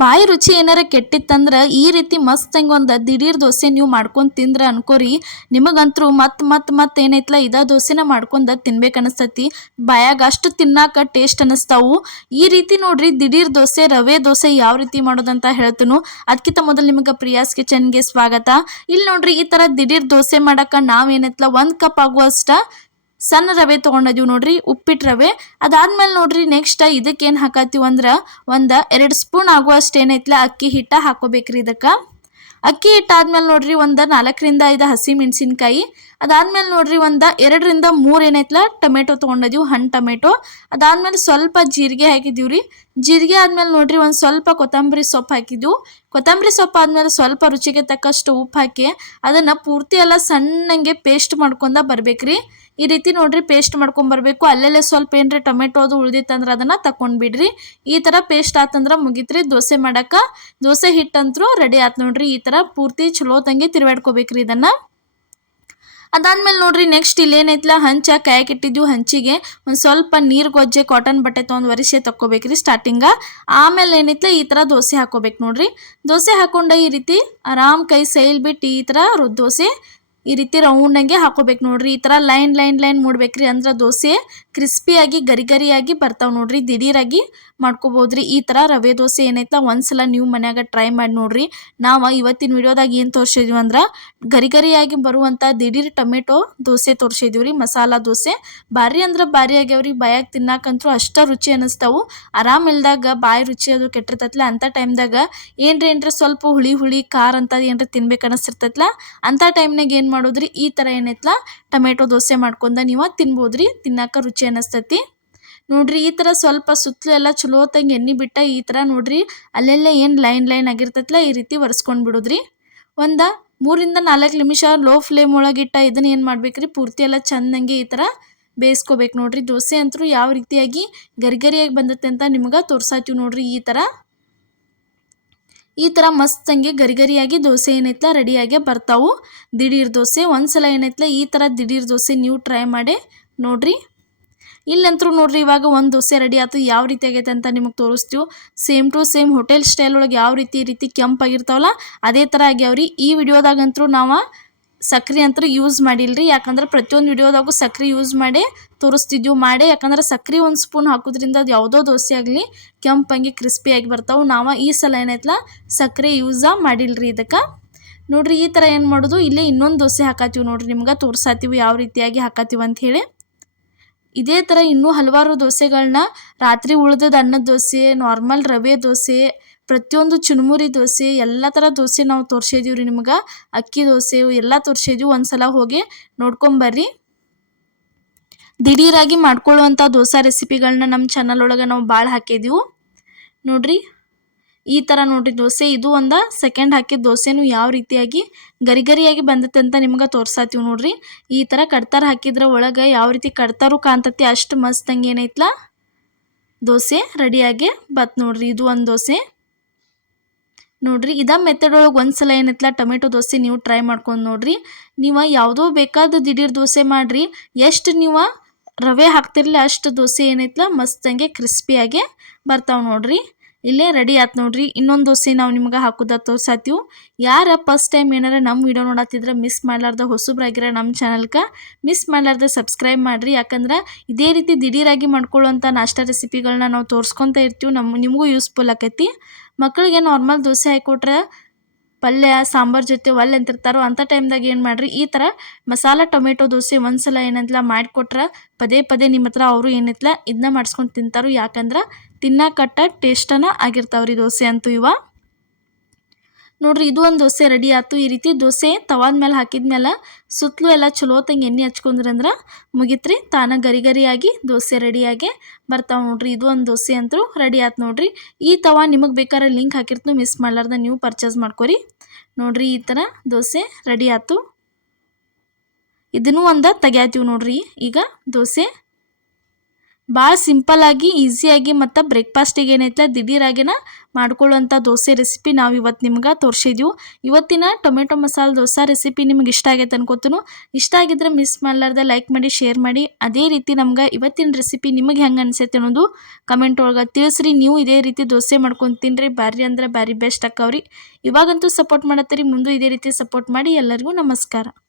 ಬಾಯಿ ರುಚಿ ಏನಾರ ಕೆಟ್ಟಿತ್ತಂದ್ರೆ ಈ ರೀತಿ ಮಸ್ತ್ ಒಂದು ದಿಢೀರ್ ದೋಸೆ ನೀವು ಮಾಡ್ಕೊಂಡು ತಿಂದ್ರೆ ಅನ್ಕೋರಿ ನಿಮಗಂತರೂ ಮತ್ತೆ ಏನೈತ್ಲ ಇದ ದೋಸೆನ ಮಾಡ್ಕೊಂಡು ತಿನ್ಬೇಕು ಅನಿಸ್ತತಿ. ಬಾಯಾಗ ಅಷ್ಟು ತಿನ್ನಾಕ ಟೇಸ್ಟ್ ಅನಿಸ್ತಾವು. ಈ ರೀತಿ ನೋಡ್ರಿ ದಿಢೀರ್ ದೋಸೆ ರವೆ ದೋಸೆ ಯಾವ ರೀತಿ ಮಾಡೋದಂತ ಹೇಳ್ತೀನು. ಅದಕ್ಕಿಂತ ಮೊದಲು ನಿಮಗೆ ಪ್ರಿಯಾಸ್ ಕಿಚನ್ಗೆ ಸ್ವಾಗತ. ಇಲ್ಲಿ ನೋಡ್ರಿ ಈ ತರ ದಿಢೀರ್ ದೋಸೆ ಮಾಡಕ ನಾವೇನೈತ್ಲ 1 ಕಪ್ ಆಗುವಷ್ಟ ಸಣ್ಣ ರವೆ ತೊಗೊಂಡಿದ್ದೀವಿ ನೋಡ್ರಿ, ಉಪ್ಪಿಟ್ಟು ರವೆ. ಅದಾದ್ಮೇಲೆ ನೋಡ್ರಿ ನೆಕ್ಸ್ಟ್ ಇದಕ್ಕೇನು ಹಾಕತ್ತೀವಿ ಅಂದ್ರೆ 2 ಸ್ಪೂನ್ ಆಗುವಷ್ಟು ಏನೈತ್ಲ ಅಕ್ಕಿ ಹಿಟ್ಟ ಹಾಕೋಬೇಕ್ರಿ. ಇದಕ್ಕೆ ಅಕ್ಕಿ ಹಿಟ್ಟಾದ್ಮೇಲೆ ನೋಡ್ರಿ 4 ರಿಂದ 5 ಹಸಿ ಮೆಣಸಿನ್ಕಾಯಿ. ಅದಾದ್ಮೇಲೆ ನೋಡ್ರಿ 2 ರಿಂದ 3 ಏನೈತ್ಲ ಟೊಮೆಟೊ ತೊಗೊಂಡಿದ್ದೀವಿ, ಹಣ್ಣು ಟೊಮೆಟೊ. ಅದಾದ್ಮೇಲೆ ಸ್ವಲ್ಪ ಜೀರಿಗೆ ಹಾಕಿದೀವ್ರಿ. ಜೀರಿಗೆ ಆದ್ಮೇಲೆ ನೋಡ್ರಿ ಸ್ವಲ್ಪ ಕೊತ್ತಂಬರಿ ಸೊಪ್ಪು ಹಾಕಿದ್ವು. ಕೊತ್ತಂಬರಿ ಸೊಪ್ಪು ಆದ್ಮೇಲೆ ಸ್ವಲ್ಪ ರುಚಿಗೆ ತಕ್ಕಷ್ಟು ಉಪ್ಪು ಹಾಕಿ ಅದನ್ನ ಪೂರ್ತಿ ಎಲ್ಲ ಸಣ್ಣಂಗೆ ಪೇಸ್ಟ್ ಮಾಡ್ಕೊಂಡ ಬರ್ಬೇಕ್ರಿ. ಈ ರೀತಿ ನೋಡ್ರಿ ಪೇಸ್ಟ್ ಮಾಡ್ಕೊಂಡ್ ಬರ್ಬೇಕು. ಅಲ್ಲೆಲ್ಲ ಸ್ವಲ್ಪ ಏನ್ರಿ ಟೊಮೆಟೊ ಅದು ಉಳ್ದಿತ್ತಂದ್ರೆ ಅದನ್ನ ತಕೊಂಡ್ ಬಿಡ್ರಿ. ಈ ತರ ಪೇಸ್ಟ್ ಆತಂದ್ರ ಮುಗಿತ್ರಿ ದೋಸೆ ಮಾಡಕ. ದೋಸೆ ಹಿಟ್ಟಂತ್ರು ರೆಡಿ ಆತ್ ನೋಡ್ರಿ. ಈ ತರ ಪೂರ್ತಿ ಚಲೋ ತಂಗಿ ತಿರ್ವಾಡ್ಕೋಬೇಕ್ರಿ ಇದನ್ನ. ಅದಾದ್ಮೇಲೆ ನೋಡ್ರಿ ನೆಕ್ಸ್ಟ್ ಇಲ್ಲೇನೈತ್ಲ ಹಂಚ ಕಾಯಕ್ಕೆ ಇಟ್ಟಿದ್ವು. ಹಂಚಿಗೆ ಸ್ವಲ್ಪ ನೀರು ಗೊಜ್ಜೆ ಕಾಟನ್ ಬಟ್ಟೆ ತೊಗೊಂಡು ಒರೆಸಿ ತಕ್ಕೋಬೇಕ್ರಿ ಸ್ಟಾರ್ಟಿಂಗ. ಆಮೇಲೆ ಏನೈತ್ಲ ಈ ತರ ದೋಸೆ ಹಾಕೋಬೇಕು ನೋಡ್ರಿ. ದೋಸೆ ಹಾಕೊಂಡ ಈ ರೀತಿ ಆರಾಮ್ ಕೈ ಸೈಲ್ ಬಿಟ್ಟು ಈ ತರ ದೋಸೆ ಈ ರೀತಿ ರೌಂಡಂಗೆ ಹಾಕೋಬೇಕು ನೋಡ್ರಿ. ಈ ತರ ಲೈನ್ ಮೂಡ್ಬೇಕ್ರಿ. ಅಂದ್ರೆ ದೋಸೆ ಕ್ರಿಸ್ಪಿಯಾಗಿ ಗರಿಯಾಗಿ ಬರ್ತಾವ್ ನೋಡ್ರಿ. ದಿಢೀರಾಗಿ ಮಾಡ್ಕೋಬಹುದ್ರಿ. ಈ ತರ ರವೆ ದೋಸೆ ಏನೈತ್ಲ ಒಂದ್ಸಲ ನೀವು ಮನ್ಯಾಗ ಟ್ರೈ ಮಾಡಿ ನೋಡ್ರಿ. ನಾವು ಇವತ್ತಿನ ವಿಡಿಯೋದಾಗ ಏನು ತೋರಿಸಿದ್ವಿ ಅಂದ್ರೆ ಗರಿಯಾಗಿ ಬರುವಂತ ದಿಢೀರ್ ಟೊಮೆಟೊ ದೋಸೆ ತೋರಿಸಿದ್ವಿ. ಮಸಾಲಾ ದೋಸೆ ಭಾರಿ ಅಂದ್ರೆ ಭಾರಿ ಆಗ್ಯಾವ್ರಿ. ಬಾಯಾಗ ತಿನ್ನಾಕಂತೂ ಅಷ್ಟ ರುಚಿ ಅನಿಸ್ತಾವು. ಆರಾಮ್ ಇಲ್ದಾಗ ಬಾಯಿ ರುಚಿ ಅದು ಕೆಟ್ಟಿರ್ತೈತ್ಲ ಅಂತ ಟೈಮ್ದಾಗ ಏನ್ರಿ ಸ್ವಲ್ಪ ಹುಳಿ ಖಾರ ಅಂತ ಏನ್ರಿ ತಿನ್ಬೇಕು ಅನಿಸ್ತಿರ್ತೈತ್ಲ ಅಂತ ಟೈಮ್ನಾಗ ಏನು ಮಾಡೋದ್ರಿ, ಈ ತರ ಏನೈತ್ಲ ಟೊಮೆಟೊ ದೋಸೆ ಮಾಡ್ಕೊಂಡ ನೀವು ತಿನ್ಬೋದ್ರಿ. ತಿನ್ನಾಕ ರುಚಿ ಅನಿಸ್ತತಿ ನೋಡ್ರಿ. ಈ ತರ ಸ್ವಲ್ಪ ಸುತ್ತಲೂ ಎಲ್ಲ ಚಲೋ ತಂಗಿ ಎಣ್ಣೆ ಬಿಟ್ಟ ಈ ತರ ನೋಡ್ರಿ ಅಲ್ಲೆಲ್ಲ ಏನು ಲೈನ್ ಆಗಿರ್ತೈತ್ಲ ಈ ರೀತಿ ಒರೆಸ್ಕೊಂಡ್ ಬಿಡೋದ್ರಿ. 3 ರಿಂದ 4 ನಿಮಿಷ ಲೋ ಫ್ಲೇಮ್ ಒಳಗಿಟ್ಟ ಇದನ್ನ ಏನು ಮಾಡ್ಬೇಕ್ರಿ ಪೂರ್ತಿ ಎಲ್ಲ ಚಂದಂಗೆ ಈ ತರ ಬೇಯಿಸ್ಕೋಬೇಕು ನೋಡ್ರಿ. ದೋಸೆ ಅಂತೂ ಯಾವ ರೀತಿಯಾಗಿ ಗರಿಯಾಗಿ ಬಂದತ್ತೆ ಅಂತ ನಿಮ್ಗೆ ತೋರ್ಸಾತೀವಿ ನೋಡ್ರಿ. ಈ ತರ ಮಸ್ತಂಗೆ ಗರಿಯಾಗಿ ದೋಸೆ ಏನೈತ್ಲ ರೆಡಿಯಾಗಿ ಬರ್ತಾವು ದಿಢೀರ್ ದೋಸೆ. ಒಂದ್ಸಲ ಏನೈತ್ಲ ಈ ತರ ದಿಢೀರ್ ದೋಸೆ ನೀವು ಟ್ರೈ ಮಾಡಿ ನೋಡ್ರಿ. ಇಲ್ಲಂತರೂ ನೋಡ್ರಿ ಇವಾಗ ಒಂದು ದೋಸೆ ರೆಡಿ ಆಯ್ತು. ಯಾವ ರೀತಿ ಆಗೈತೆ ಅಂತ ನಿಮಗೆ ತೋರಿಸ್ತೀವಿ. Same to same hotel style ಒಳಗೆ ಯಾವ ರೀತಿ ಕೆಂಪಾಗಿರ್ತಾವಲ್ಲ ಅದೇ ಥರ ಆಗ್ಯಾವ್ರಿ. ಈ ವಿಡಿಯೋದಾಗಂತೂ ನಾವು ಸಕ್ರೆ ಅಂತೂ ಯೂಸ್ ಮಾಡಿಲ್ರಿ. ಯಾಕಂದ್ರೆ ಪ್ರತಿಯೊಂದು ವಿಡಿಯೋದಾಗೂ ಸಕ್ರೆ ಯೂಸ್ ಮಾಡಿ ತೋರಿಸ್ತಿದ್ವು ಯಾಕಂದ್ರೆ ಸಕ್ರೆ 1 ಸ್ಪೂನ್ ಹಾಕೋದ್ರಿಂದ ಅದು ಯಾವುದೋ ದೋಸೆ ಆಗಲಿ ಕೆಂಪಂಗಿ ಕ್ರಿಸ್ಪಿಯಾಗಿ ಬರ್ತಾವೆ. ನಾವು ಈ ಸಲ ಏನೈತ್ಲ ಸಕ್ರೆ ಯೂಸ ಮಾಡಿಲ್ರಿ ಇದಕ್ಕೆ ನೋಡ್ರಿ. ಈ ಥರ ಏನು ಮಾಡೋದು, ಇಲ್ಲೇ ಇನ್ನೊಂದು ದೋಸೆ ಹಾಕತ್ತೀವಿ ನೋಡ್ರಿ. ನಿಮ್ಗೆ ತೋರ್ಸಾತೀವಿ ಯಾವ ರೀತಿಯಾಗಿ ಹಾಕತ್ತೀವಿ ಅಂತ ಹೇಳಿ. ಇದೇ ಥರ ಇನ್ನೂ ಹಲವಾರು ದೋಸೆಗಳನ್ನ ರಾತ್ರಿ ಉಳಿದದ ಅನ್ನದ ದೋಸೆ, ನಾರ್ಮಲ್ ರವೆ ದೋಸೆ, ಪ್ರತಿಯೊಂದು ಚುರುಮುರಿ ದೋಸೆ ಎಲ್ಲ ಥರ ದೋಸೆ ನಾವು ತೋರಿಸಿದೀವಿ ರೀ ನಿಮ್ಗೆ. ಅಕ್ಕಿ ದೋಸೆ ಎಲ್ಲ ತೋರಿಸಿದ್ವಿ. ಒಂದ್ಸಲ ಹೋಗಿ ನೋಡ್ಕೊಂಬರ್ರಿ. ದಿಢೀರಾಗಿ ಮಾಡ್ಕೊಳ್ಳುವಂಥ ದೋಸೆ ರೆಸಿಪಿಗಳನ್ನ ನಮ್ಮ ಚಾನಲ್ ಒಳಗೆ ನಾವು ಭಾಳ ಹಾಕಿದ್ದೀವಿ ನೋಡ್ರಿ. ಈ ಥರ ನೋಡ್ರಿ ದೋಸೆ ಇದು ಸೆಕೆಂಡ್ ಹಾಕಿದ ದೋಸೆನೂ ಯಾವ ರೀತಿಯಾಗಿ ಗರಿಯಾಗಿ ಬಂದತ್ತೆ ಅಂತ ನಿಮ್ಗೆ ತೋರ್ಸಾತೀವಿ ನೋಡ್ರಿ. ಈ ಥರ ಕಡ್ತಾರ ಹಾಕಿದ್ರ ಒಳಗೆ ಯಾವ ರೀತಿ ಕಡ್ತಾರು ಕಾಣ್ತತಿ ಅಷ್ಟು ಮಸ್ತಂಗೆ ಏನೈತ್ಲ ದೋಸೆ ರೆಡಿಯಾಗಿ ಬತ್ ನೋಡ್ರಿ. ಇದು ಒಂದು ದೋಸೆ ನೋಡ್ರಿ. ಇದ ಮೆಥಡ್ ಒಳಗೆ ಒಂದ್ಸಲ ಏನೈತ್ಲ ಟೊಮೆಟೊ ದೋಸೆ ನೀವು ಟ್ರೈ ಮಾಡ್ಕೊಂಡು ನೋಡ್ರಿ. ನೀವು ಯಾವುದೋ ಬೇಕಾದ ದಿಢೀರ್ ದೋಸೆ ಮಾಡ್ರಿ. ಎಷ್ಟು ನೀವು ರವೆ ಹಾಕ್ತಿರ್ಲಿ ಅಷ್ಟು ದೋಸೆ ಏನೈತ್ಲ ಮಸ್ತಂಗೆ ಕ್ರಿಸ್ಪಿಯಾಗಿ ಬರ್ತಾವೆ ನೋಡ್ರಿ. ಇಲ್ಲೇ ರೆಡಿ ಆಯ್ತು ನೋಡ್ರಿ. ಇನ್ನೊಂದು ದೋಸೆ ನಾವು ನಿಮ್ಗೆ ಹಾಕೋದ ತೋರ್ಸಾತೀವಿ. ಯಾರ ಫಸ್ಟ್ ಟೈಮ್ ಏನಾರ ನಮ್ಮ ವಿಡಿಯೋ ನೋಡತ್ತಿದ್ರೆ ಮಿಸ್ ಮಾಡ್ಲಾರ್ದ ಹೊಸಬ್ರಾಗಿರ ನಮ್ಮ ಚಾನಲ್ಗೆ ಮಿಸ್ ಮಾಡ್ಲಾರ್ದ ಸಬ್ಸ್ಕ್ರೈಬ್ ಮಾಡಿರಿ. ಯಾಕಂದ್ರೆ ಇದೇ ರೀತಿ ದಿಢೀರಾಗಿ ಮಾಡ್ಕೊಳ್ಳೋಂಥ ನಾಷ್ಟಾ ರೆಸಿಪಿಗಳನ್ನ ನಾವು ತೋರಿಸ್ಕೊತ ಇರ್ತೀವಿ. ನಿಮಗೂ ಯೂಸ್ಫುಲ್ ಆಕೈತಿ. ಮಕ್ಕಳಿಗೆ ನಾರ್ಮಲ್ ದೋಸೆ ಹಾಕಿಕೊಟ್ರೆ ಪಲ್ಯ ಸಾಂಬಾರು ಜೊತೆ ಒಲ್ಲೆ ಅಂತಿರ್ತಾರೋ ಅಂಥ ಟೈಮ್ದಾಗ ಏನು ಮಾಡಿರಿ ಈ ಥರ ಮಸಾಲ ಟೊಮೆಟೊ ದೋಸೆ ಒಂದ್ಸಲ ಏನಂತಲ ಮಾಡಿಕೊಟ್ರೆ ಪದೇ ನಿಮ್ಮ ಹತ್ರ ಅವರು ಏನೈತ್ಲ ಇದನ್ನ ಮಾಡಿಸ್ಕೊಂಡು ತಿಂತಾರೋ. ಯಾಕಂದ್ರೆ ತಿನ್ನಕಟ್ಟ ಟೇಸ್ಟನ ಆಗಿರ್ತಾವ್ರಿ ದೋಸೆ ಅಂತೂ ಇವ ನೋಡ್ರಿ. ಇದು ಒಂದು ದೋಸೆ ರೆಡಿ ಆಯ್ತು. ಈ ರೀತಿ ದೋಸೆ ತವಾದ ಮೇಲೆ ಹಾಕಿದ್ಮೇಲೆ ಸುತ್ತಲೂ ಎಲ್ಲ ಚಲೋ ತಂಗೆ ಎಣ್ಣೆ ಹಚ್ಕೊಂಡ್ರಂದ್ರೆ ಮುಗಿತ್ರಿ. ತಾನ ಗರಿಯಾಗಿ ದೋಸೆ ರೆಡಿಯಾಗಿ ಬರ್ತಾವೆ ನೋಡ್ರಿ. ಇದು ಒಂದು ದೋಸೆ ಅಂತೂ ರೆಡಿ ಆಯ್ತು ನೋಡ್ರಿ. ಈ ತವಾ ನಿಮಗೆ ಬೇಕಾದ್ರೆ ಲಿಂಕ್ ಹಾಕಿರ್ತೀನಿ, ಮಿಸ್ ಮಾಡ್ಲಾರ್ದ ನೀವು ಪರ್ಚೇಸ್ ಮಾಡ್ಕೊರಿ ನೋಡ್ರಿ. ಈ ಥರ ದೋಸೆ ರೆಡಿ ಆಯ್ತು. ಇದನ್ನು ತೆಗ್ಯಾತೀವಿ ನೋಡ್ರಿ. ಈಗ ದೋಸೆ ಭಾಳ ಸಿಂಪಲ್ಲಾಗಿ ಈಸಿಯಾಗಿ ಮತ್ತು ಬ್ರೇಕ್ಫಾಸ್ಟಿಗೆ ಏನೈತಲ್ಲ ದಿಢೀರಾಗಿನ ಮಾಡ್ಕೊಳ್ಳೋಂಥ ದೋಸೆ ರೆಸಿಪಿ ನಾವು ಇವತ್ತು ನಿಮ್ಗೆ ತೋರಿಸಿದ್ವಿ. ಇವತ್ತಿನ ಟೊಮೆಟೊ ಮಸಾಲೆ ದೋಸೆ ರೆಸಿಪಿ ನಿಮ್ಗೆ ಇಷ್ಟ ಆಗೈತೆ ಅನ್ಕೋತೀನಿ. ಇಷ್ಟ ಆಗಿದ್ರೆ ಮಿಸ್ ಮಾಡಲಾರ್ದೆ ಲೈಕ್ ಮಾಡಿ, ಶೇರ್ ಮಾಡಿ. ಅದೇ ರೀತಿ ನಮ್ಗೆ ಇವತ್ತಿನ ರೆಸಿಪಿ ನಿಮಗೆ ಹೆಂಗೆ ಅನ್ಸೈತೆ ಅನ್ನೋದು ಕಮೆಂಟ್ ಒಳಗೆ ತಿಳಿಸ್ರಿ. ನೀವು ಇದೇ ರೀತಿ ದೋಸೆ ಮಾಡ್ಕೊಂಡು ತಿನ್ನಿರಿ, ಭಾರಿ ಅಂದ್ರೆ ಭಾರಿ ಬೆಸ್ಟ್ ಆಕ್ಕವ್ರಿ. ಇವಾಗಂತೂ ಸಪೋರ್ಟ್ ಮಾಡತ್ತೀರಿ, ಮುಂದೆ ಇದೇ ರೀತಿ ಸಪೋರ್ಟ್ ಮಾಡಿ. ಎಲ್ಲರಿಗೂ ನಮಸ್ಕಾರ.